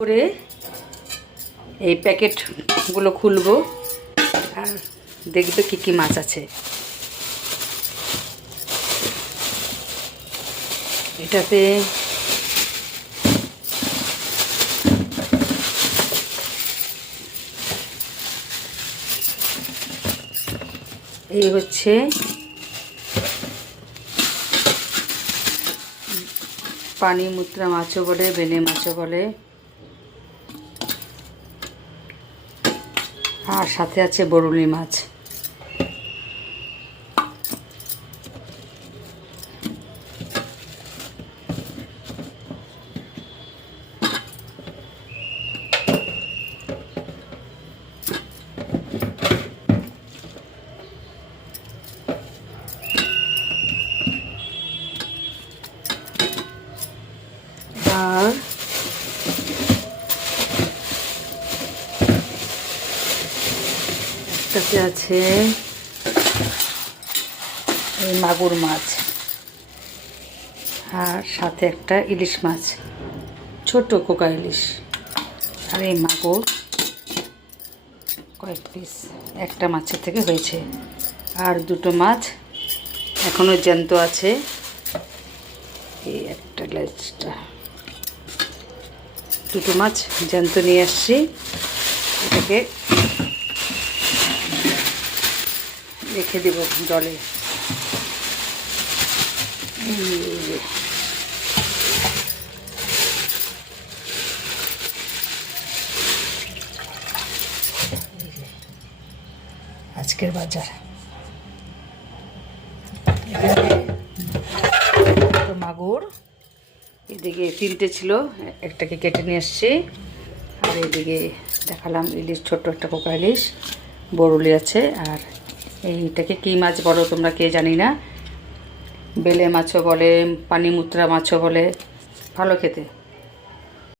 করে এই প্যাকেটগুলো খুলবো আর দেখবে কি কি মাছ আছে। এটাতে এই হচ্ছে পানি মুত্রা মাছও বলে, বেলে মাছও বলে, আর সাথে আছে বরুলি মাছ। আর একটাতে আছে এই মাগুর মাছ, আর সাথে একটা ইলিশ মাছ, ছোট কোকা ইলিশ। আর এই মাগুর কয়েক পিস একটা মাছের থেকে হয়েছে। আর দুটো মাছ এখনও জ্যান্ত আছে, এই একটা লেজটা। দুটো মাছ জ্যান্ত নিয়ে আসছি, এটাকে রেখে দেব জলে। আজকের বাজার মাগুর, এদিকে তিনটে ছিল, একটাকে কেটে নিয়ে আসছি। আর এদিকে দেখালাম ইলিশ, ছোট্ট একটা কোকা ইলিশ, বরুলি আছে। আর এইটাকে কী মাছ বলো তোমরা কে জানি না, বেলে মাছও বলে, পানি মুত্রা মাছও বলে, ভালো খেতে।